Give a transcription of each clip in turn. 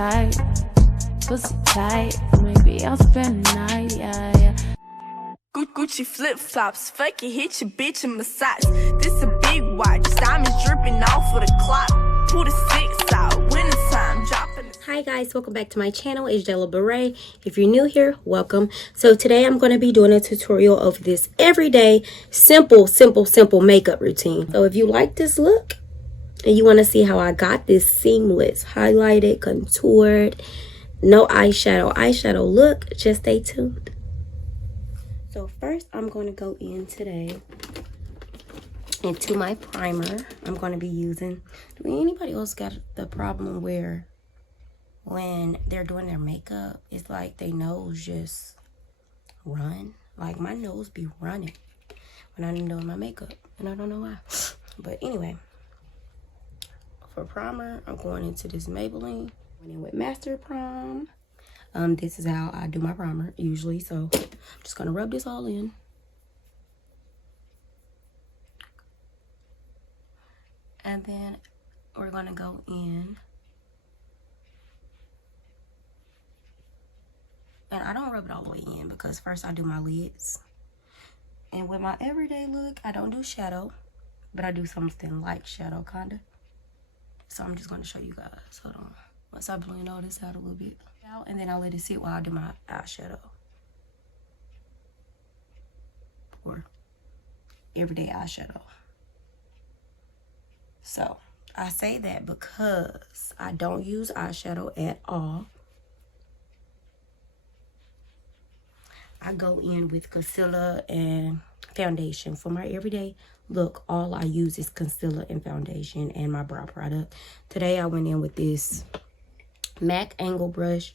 pussy tight. Maybe I'll spend the night, yeah. Gucci flip-flops, fuck it, hit your bitch in my socks. This a big watch, diamonds dripping off of the clock. Pull the 6 out, wintertime, dropping. Hi guys, welcome back to my channel. It's Jayla Beret. If you're new here, welcome. So today I'm going to be doing a tutorial of this everyday simple makeup routine. So if you like this look and you want to see how I got this seamless, highlighted, contoured, no eyeshadow look, just stay tuned. So first I'm going to go in today into my primer. I'm going to be using, do anybody else got the problem where when they're doing their makeup, it's like their nose just run? Like my nose be running when I'm doing my makeup, and I don't know why. But anyway, for primer, I'm going into this Maybelline. Went in with Master Prom. This is how I do my primer usually, so I'm just gonna rub this all in. And then we're gonna go in. And I don't rub it all the way in because first I do my lids. And with my everyday look, I don't do shadow, but I do something like shadow kinda. So I'm just gonna show you guys. Hold on. Once I blend all this out a little bit. And then I'll let it sit while I do my eyeshadow. Or everyday eyeshadow. So I say that because I don't use eyeshadow at all. I go in with concealer and foundation. For my everyday look, all I use is concealer and foundation and my brow product. Today I went in with this MAC angle brush,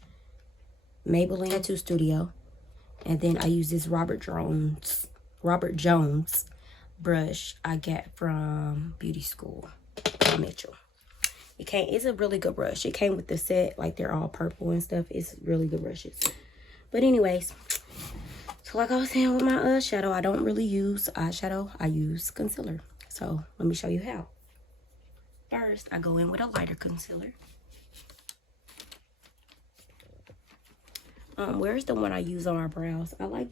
Maybelline Tattoo Studio, and then I use this Robert Jones brush I got from Beauty School by Mitchell. It's a really good brush. It came with the set, like they're all purple and stuff. It's really good brushes. But anyways, so like I was saying with my eyeshadow, I don't really use eyeshadow. I use concealer. So let me show you how. First, I go in with a lighter concealer. Where's the one I use on my brows? I like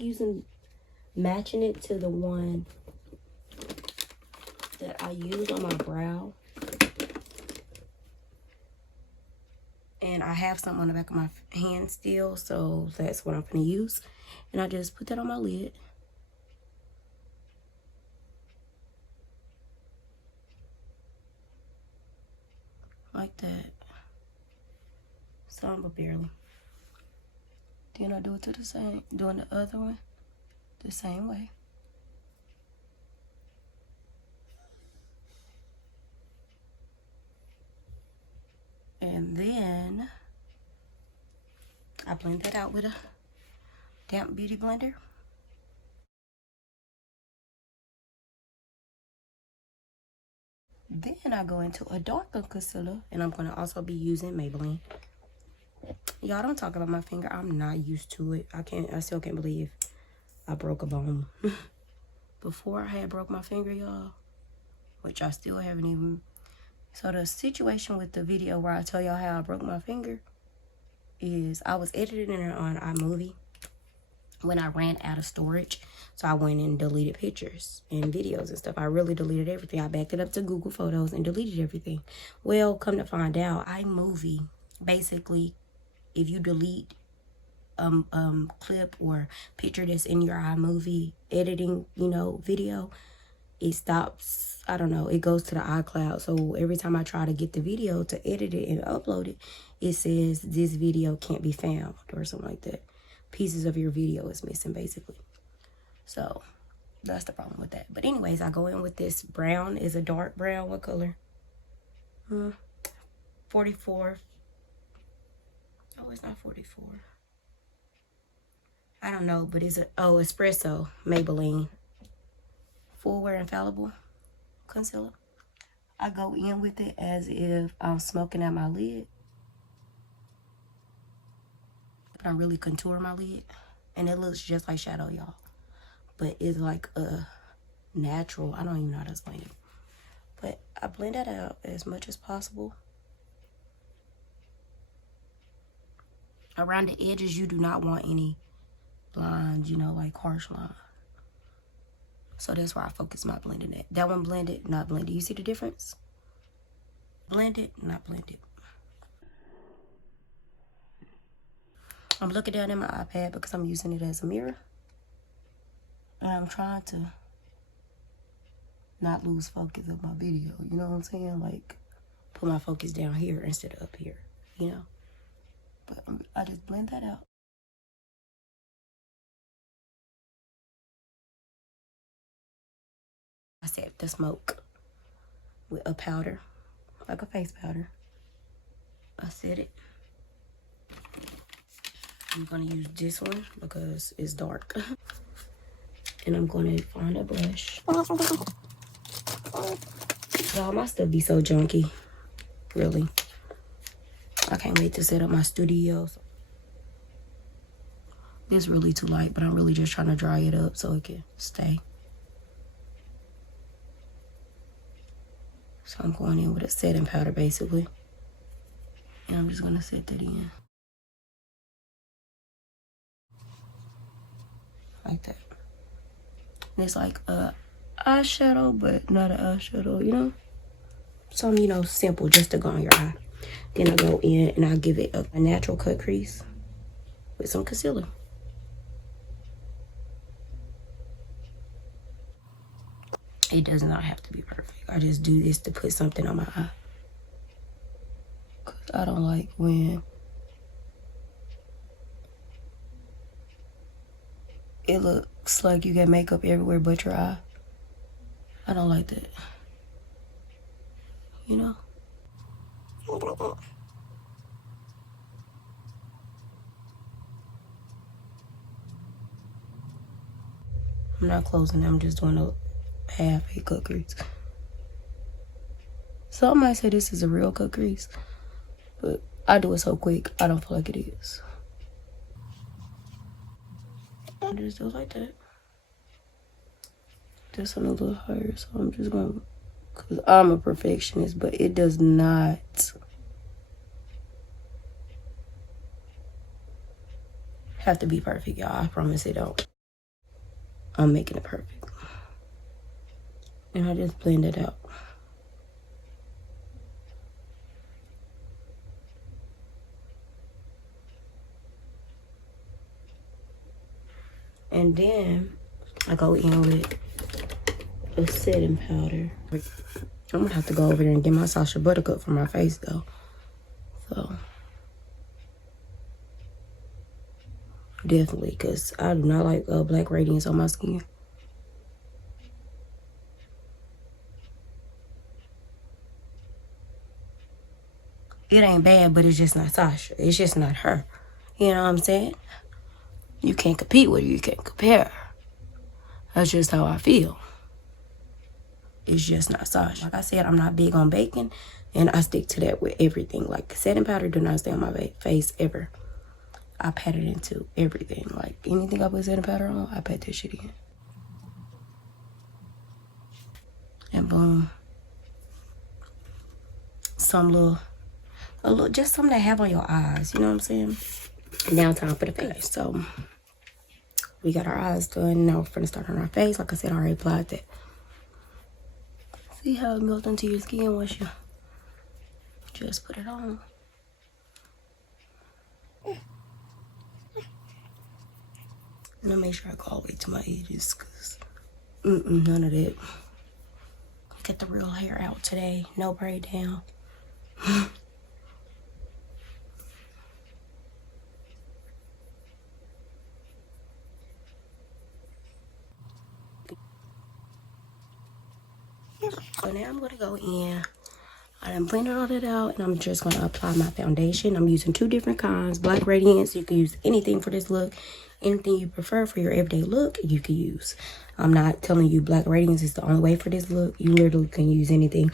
matching it to the one that I use on my brow. And I have some on the back of my hand still, so that's what I'm gonna use. And I just put that on my lid. Like that. Some, but barely. Then I do it doing the other one the same way. And then I blend that out with a damp beauty blender. Then I go into a darker concealer, and I'm going to also be using Maybelline. Y'all, don't talk about my finger. I'm not used to it. I still can't believe I broke a bone. Before I had broke my finger, y'all, which I still haven't even. So the situation with the video where I tell y'all how I broke my finger is I was editing it on iMovie when I ran out of storage. So I went and deleted pictures and videos and stuff. I really deleted everything. I backed it up to Google Photos and deleted everything. Well, come to find out, iMovie, basically, if you delete clip or picture that's in your iMovie editing, video, it stops. I don't know, it goes to the iCloud. So every time I try to get the video to edit it and upload it, it says this video can't be found or something like that. Pieces of your video is missing, basically. So that's the problem with that. But anyways, I go in with this brown. Is a dark brown. What color? 44. Oh, it's not 44. I don't know, but it's Espresso Maybelline Full Wear Infallible concealer. I go in with it as if I'm smoking at my lid. But I really contour my lid. And it looks just like shadow, y'all. But it's like a natural. I don't even know how to explain it. But I blend that out as much as possible. Around the edges, you do not want any lines, you know, like harsh lines. So that's where I focus my blending at. That one blended, not blended. You see the difference? Blended, not blended. I'm looking down at my iPad because I'm using it as a mirror. And I'm trying to not lose focus of my video. You know what I'm saying? Like, put my focus down here instead of up here, you know? But I just blend that out. I set the smoke with a powder, like a face powder. I set it. I'm gonna use this one because it's dark. And I'm gonna find a brush. Y'all, my stuff be so junky, really. I can't wait to set up my studio. It's really too light, but I'm really just trying to dry it up so it can stay. So I'm going in with a setting powder, basically. And I'm just gonna set that in. Like that. And it's like a eyeshadow, but not an eyeshadow, you know? Something, you know, simple, just to go on your eye. Then I go in and I give it a natural cut crease with some concealer. It does not have to be perfect. I just do this to put something on my eye. Because I don't like when it looks like you got makeup everywhere but your eye. I don't like that. You know? I'm not closing it. I'm just doing a half a cut crease. So I might say this is a real cut crease, but I do it so quick, I don't feel like it is. I just do it like that. This one a little higher, so I'm just going, because I'm a perfectionist, but it does not have to be perfect, y'all. I promise it don't. I'm making it perfect. And I just blend it out. And then I go in with a setting powder. I'm gonna have to go over there and get my Sasha Buttercup for my face though. So definitely, because I do not like black radiance on my skin. It ain't bad, but it's just not Sasha. It's just not her. You know what I'm saying? You can't compete with her. You can't compare her. That's just how I feel. It's just not Sasha. Like I said, I'm not big on baking, and I stick to that with everything. Like, setting powder do not stay on my face ever. I pat it into everything. Like, anything I put setting powder on, I pat that shit in. And boom. Just something to have on your eyes. You know what I'm saying? Now time for the face. So, we got our eyes done. Now we're gonna start on our face. Like I said, I already applied that. See how it goes into your skin once you just put it on. And I make sure I go all the way to my edges, because none of that. Get the real hair out today. No braid down. So now I'm gonna go in. I done blended all that out, and I'm just gonna apply my foundation. I'm using two different kinds. Black Radiance, you can use anything for this look. Anything you prefer for your everyday look, you can use. I'm not telling you Black Radiance is the only way for this look. You literally can use anything.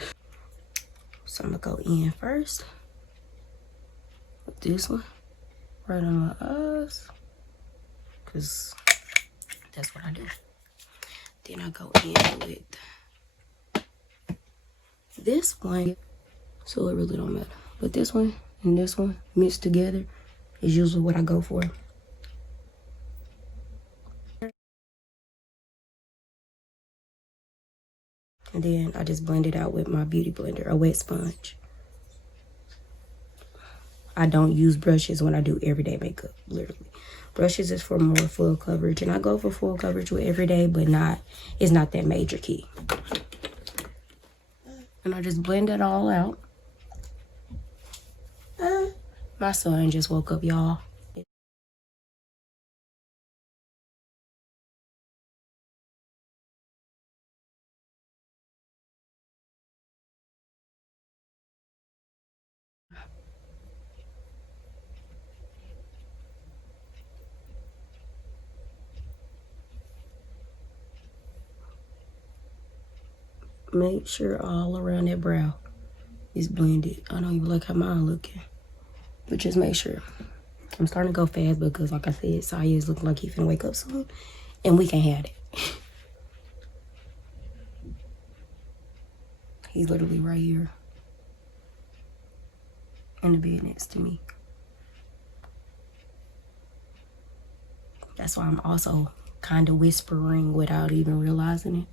So I'm gonna go in first with this one right on my eyes, because that's what I do. Then I go in with this one, so it really don't matter. But this one and this one mixed together, is usually what I go for. And then I just blend it out with my beauty blender, a wet sponge. I don't use brushes when I do everyday makeup, literally. Brushes is for more full coverage, and I go for full coverage with everyday, but it's not that major key. And I just blend it all out. My son just woke up, y'all. Make sure all around that brow is blended. I don't even like how mine looking, but just make sure. I'm starting to go fast because, like I said, Saya is looking like he finna wake up soon, and we can have it. He's literally right here in the bed next to me. That's why I'm also kind of whispering without even realizing it.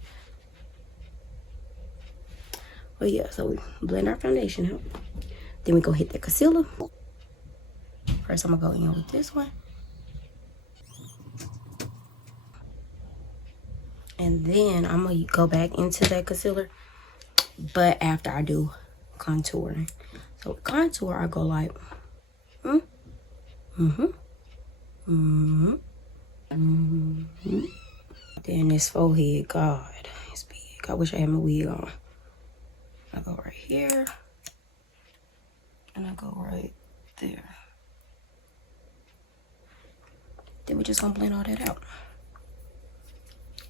But yeah, so we blend our foundation out. Then we go hit the concealer. First, I'm gonna go in with this one. And then I'm gonna go back into that concealer, but after I do contouring. So with contour, I go like, Then this forehead, God, it's big. I wish I had my wig on. I go right here, and I go right there. Then we just gonna blend all that out.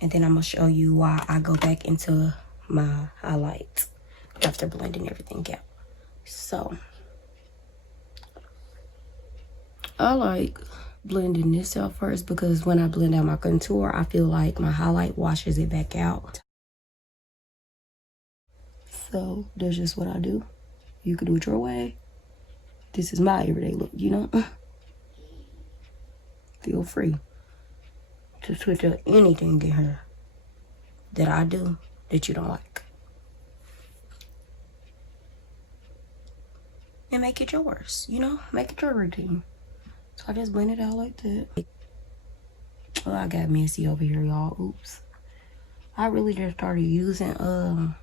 And then I'm gonna show you why I go back into my highlights after blending everything out. So, I like blending this out first because when I blend out my contour, I feel like my highlight washes it back out. So that's just what I do. You can do it your way. This is my everyday look, you know? Feel free to switch up anything in here that I do that you don't like. And make it yours, you know? Make it your routine. So I just blend it out like that. Oh, I got messy over here, y'all. Oops. I really just started using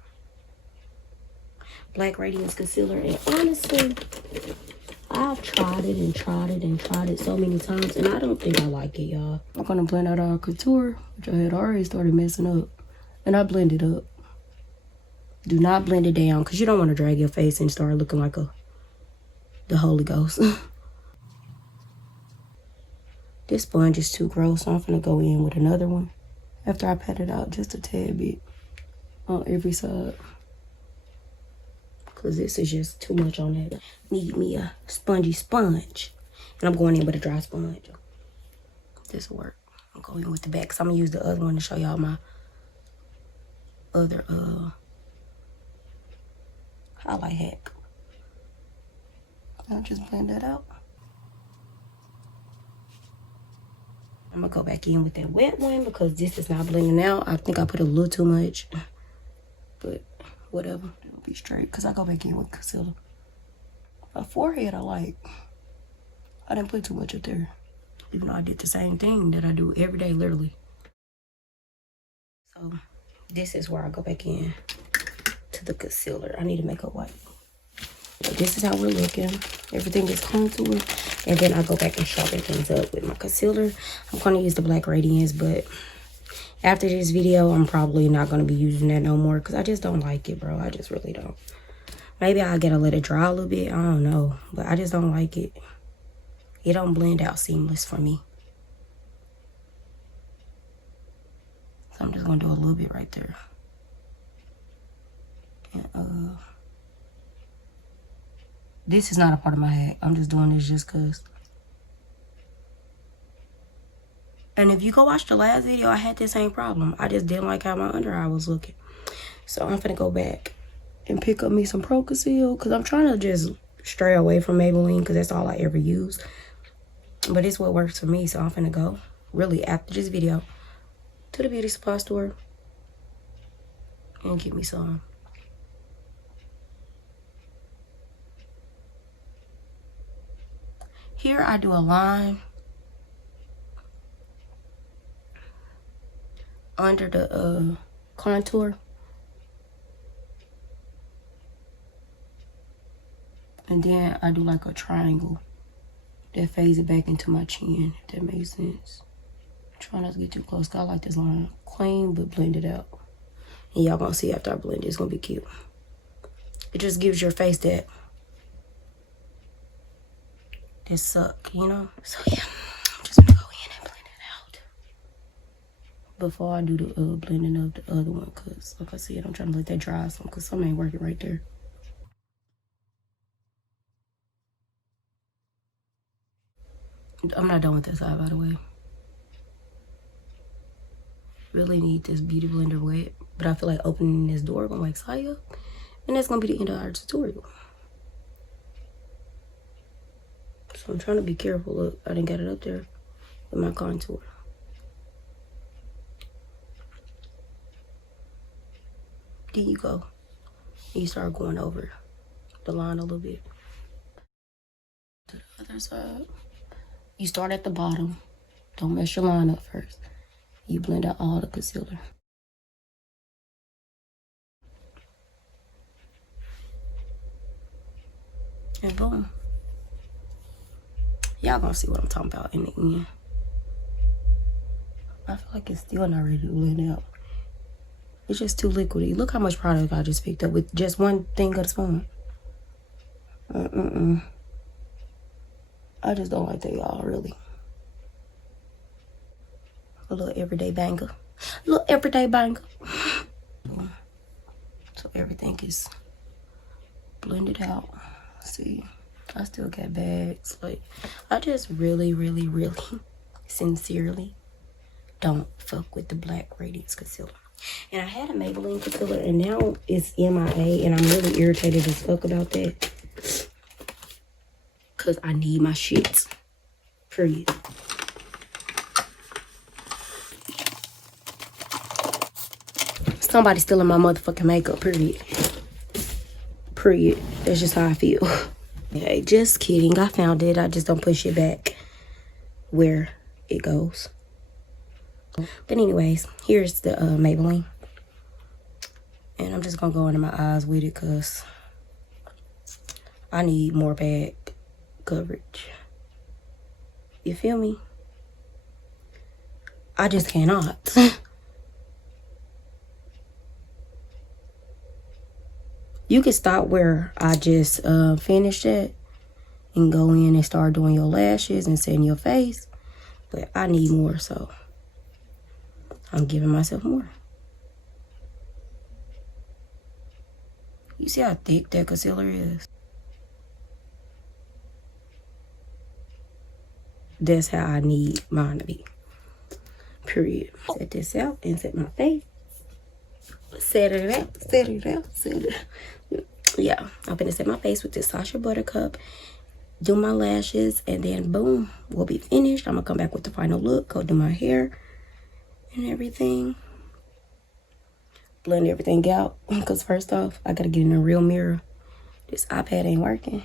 Black Radiance concealer, and honestly, I've tried it and tried it and tried it so many times, and I don't think I like it, y'all. I'm gonna blend out our contour, which I had already started messing up, and I blend it up. Do not blend it down, because you don't want to drag your face and start looking like the Holy Ghost. This sponge is too gross, so I'm gonna go in with another one after I pat it out just a tad bit on every side. Because this is just too much on that. Need me a spongy sponge. And I'm going in with a dry sponge. This will work. I'm going with the back. So I'm going to use the other one to show y'all my other highlight hack. I'll just blend that out. I'm going to go back in with that wet one because this is not blending out. I think I put a little too much. But whatever. Be straight because I go back in with concealer. My forehead, I didn't put too much up there, even though I did the same thing that I do every day, literally. So this is where I go back in to the concealer. I need to make a wipe. So this is how we're looking. Everything is contoured, and then I go back and sharpen things up with my concealer. I'm going to use the Black Radiance, but after this video, I'm probably not going to be using that no more because I just don't like it, bro. I just really don't. Maybe I'll get to let it dry a little bit. I don't know. But I just don't like it. It don't blend out seamless for me. So I'm just going to do a little bit right there. And, this is not a part of my hack. I'm just doing this just because. And if you go watch the last video, I had the same problem. I just didn't like how my under eye was looking. So I'm finna go back and pick up me some Pro Conceal because I'm trying to just stray away from Maybelline because that's all I ever use. But it's what works for me. So I'm finna go, really, after this video, to the beauty supply store and get me some. Here I do a line under the contour. And then I do like a triangle that fades it back into my chin, if that makes sense. Try not to get too close, 'cause I like this line clean but blended out. And y'all gonna see after I blend it, it's gonna be cute. It just gives your face that suck, you know? So yeah, I'm just gonna go in and blend it out before I do the blending of the other one, because like I said, I'm trying to let that dry some, because some ain't working right there. I'm not done with that side, by the way. Really need this beauty blender wet, but I feel like opening this door gonna wake Sai up, and that's gonna be the end of our tutorial. So I'm trying to be careful. Look, I didn't get it up there with my contour. Then you go and you start going over the line a little bit. To the other side. You start at the bottom. Don't mess your line up first. You blend out all the concealer. And boom. Y'all gonna see what I'm talking about in the end. I feel like it's still not ready to blend out. It's just too liquidy. Look how much product I just picked up with just one thing of the spoon. I just don't like that, y'all, really. A little everyday banger. A little everyday banger. So everything is blended out. See, I still got bags. Like, I just really, really, really, sincerely don't fuck with the black Radiance concealer. And I had a Maybelline concealer, and now it's MIA, and I'm really irritated as fuck about that. Because I need my shit. Period. Somebody stealing my motherfucking makeup, period. Period. That's just how I feel. Okay, just kidding. I found it. I just don't push it back where it goes. But anyways, here's the Maybelline. And I'm just going to go under my eyes with it because I need more bag coverage. You feel me? I just cannot. You can stop where I just finished it and go in and start doing your lashes and setting your face. But I need more, so I'm giving myself more. You see how thick that concealer is? That's how I need mine to be. Period. Set this out and set my face. Set it out, set it out, set it out. Yeah, I'm gonna set my face with this Sacha Buttercup, do my lashes, and then boom, we'll be finished. I'm gonna come back with the final look, go do my hair and everything. Blend everything out, because first off, I gotta get in a real mirror. This iPad ain't working.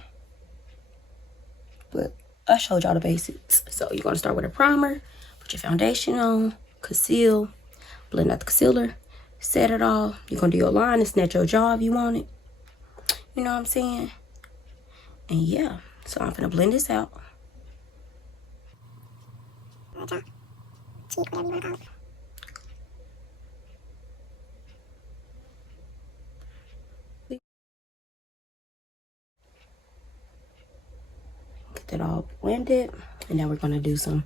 But I showed y'all the basics. So you're gonna start with a primer, put your foundation on, conceal, blend out the concealer, set it all. You're gonna do your line and snatch your jaw if you want it. You know what I'm saying? And yeah, so I'm gonna blend this out. Cheek, whatever you wanna call it. Get that all blended, and now we're gonna do some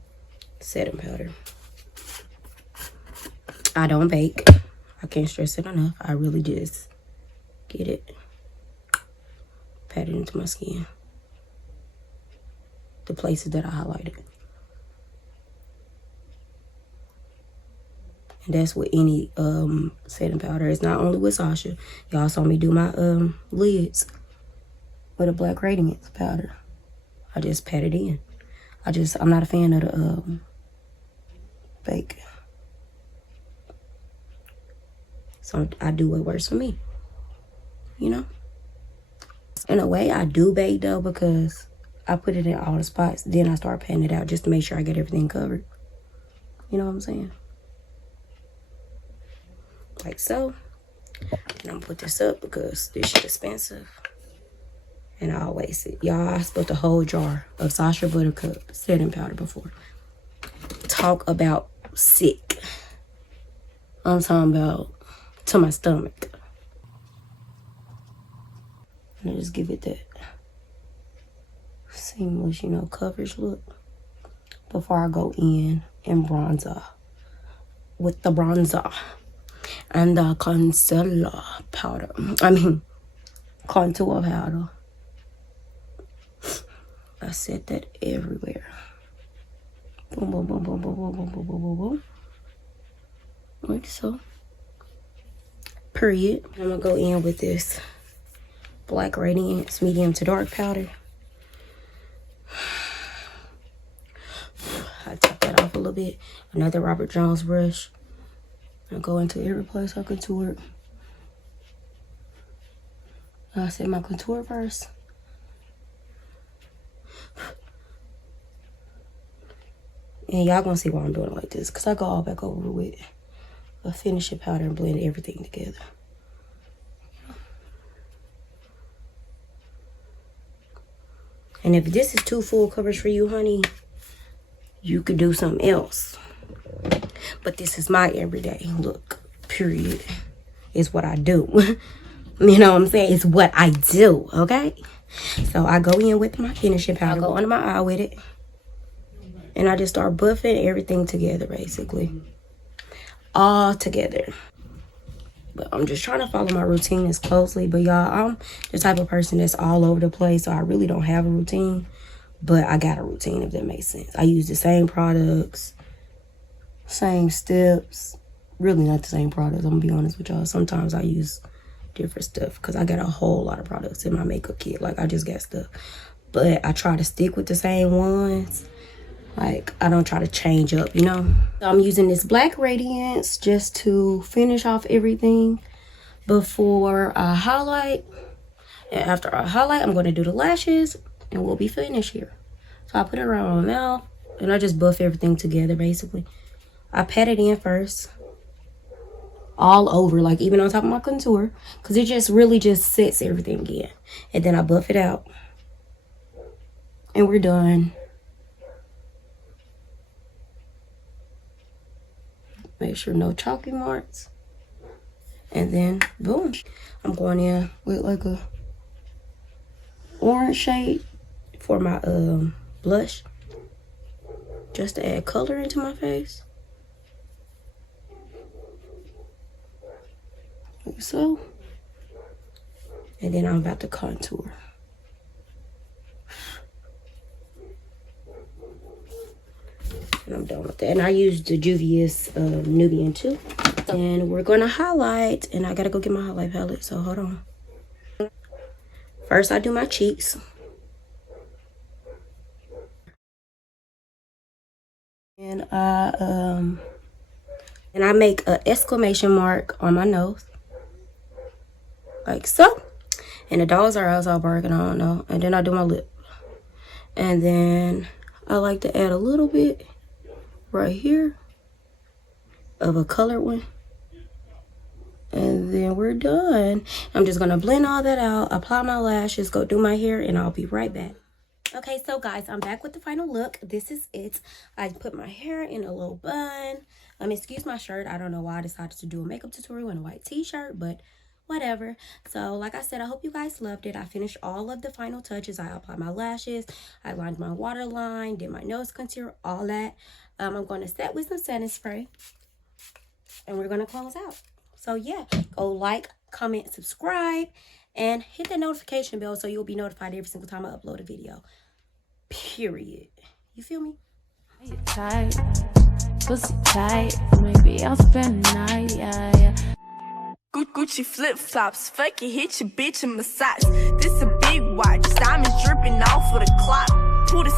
setting powder. I don't bake. I can't stress it enough. I really just get it, pat it into my skin, the places that I highlighted. And that's with any setting powder. It's not only with Sacha. Y'all saw me do my lids with a black Radiance powder. I just pat it in. I'm not a fan of the fake. So I do what works for me, you know? In a way, I do bake though, because I put it in all the spots. Then I start patting it out just to make sure I get everything covered. You know what I'm saying? Like so. And I'm gonna put this up because this shit expensive. And I always say, y'all, I spilled a whole jar of Sasha Buttercup setting powder before. Talk about sick. I'm talking about to my stomach. And I just give it that seamless, you know, coverage look before I go in and bronzer with the bronzer and the concealer powder. Contour powder. I set that everywhere. Boom, boom, boom, boom, boom, boom, boom, boom, boom, boom, boom. Like so. Period. I'm gonna go in with this Black Radiance medium to dark powder. I top that off a little bit. Another Robert Jones brush. I go into every place I contour. I set my contour first. And y'all gonna see why I'm doing it like this, because I go all back over with a finishing powder and blend everything together. And if this is too full coverage for you, honey, you could do something else. But this is my everyday look, period. It's what I do. You know what I'm saying? It's what I do, okay? So I go in with my finishing powder, go under my eye with it. And I just start buffing everything together, basically. All together. But I'm just trying to follow my routine as closely. But y'all, I'm the type of person that's all over the place. So I really don't have a routine. But I got a routine, if that makes sense. I use the same products. Same steps. Really not the same products, I'm going to be honest with y'all. Sometimes I use different stuff. Because I got a whole lot of products in my makeup kit. Like, I just got stuff. But I try to stick with the same ones. Like, I don't try to change up, you know. So I'm using this Black Radiance just to finish off everything before I highlight. And after I highlight, I'm going to do the lashes and we'll be finished here. So I put it around my mouth and I just buff everything together, basically. I pat it in first. All over, like even on top of my contour. Because it just really just sets everything in. And then I buff it out. And we're done. Make sure no chalky marks. And then, boom. I'm going in with like a orange shade for my blush. Just to add color into my face. Like so. And then I'm about to contour. And I'm done with that. And I used the Juvia's Nubian too. And we're going to highlight. And I got to go get my highlight palette. So hold on. First I do my cheeks. And I make an exclamation mark on my nose. Like so. And the dogs are also barking, I don't know. And then I do my lip. And then I like to add a little bit right here of a colored one. And then we're done. I'm just gonna blend all that out, apply my lashes, go do my hair, and I'll be right back. Okay, so guys, I'm back with the final look. This is it. I put my hair in a little bun. Excuse my shirt. I don't know why I decided to do a makeup tutorial in a white t-shirt, but whatever. So like I said, I hope you guys loved it. I finished all of the final touches. I applied my lashes, I lined my waterline, did my nose contour, all that. I'm going to set with some setting spray and we're going to close out. So yeah, go like, comment, subscribe, and hit the notification bell so you'll be notified every single time I upload a video. Period. You feel me? You tight, pussy tight. Maybe I'll spend the night, yeah. Gucci flip-flops, fuck it, hit your bitch in my socks. This a big watch, diamonds dripping off of the clock. Pull the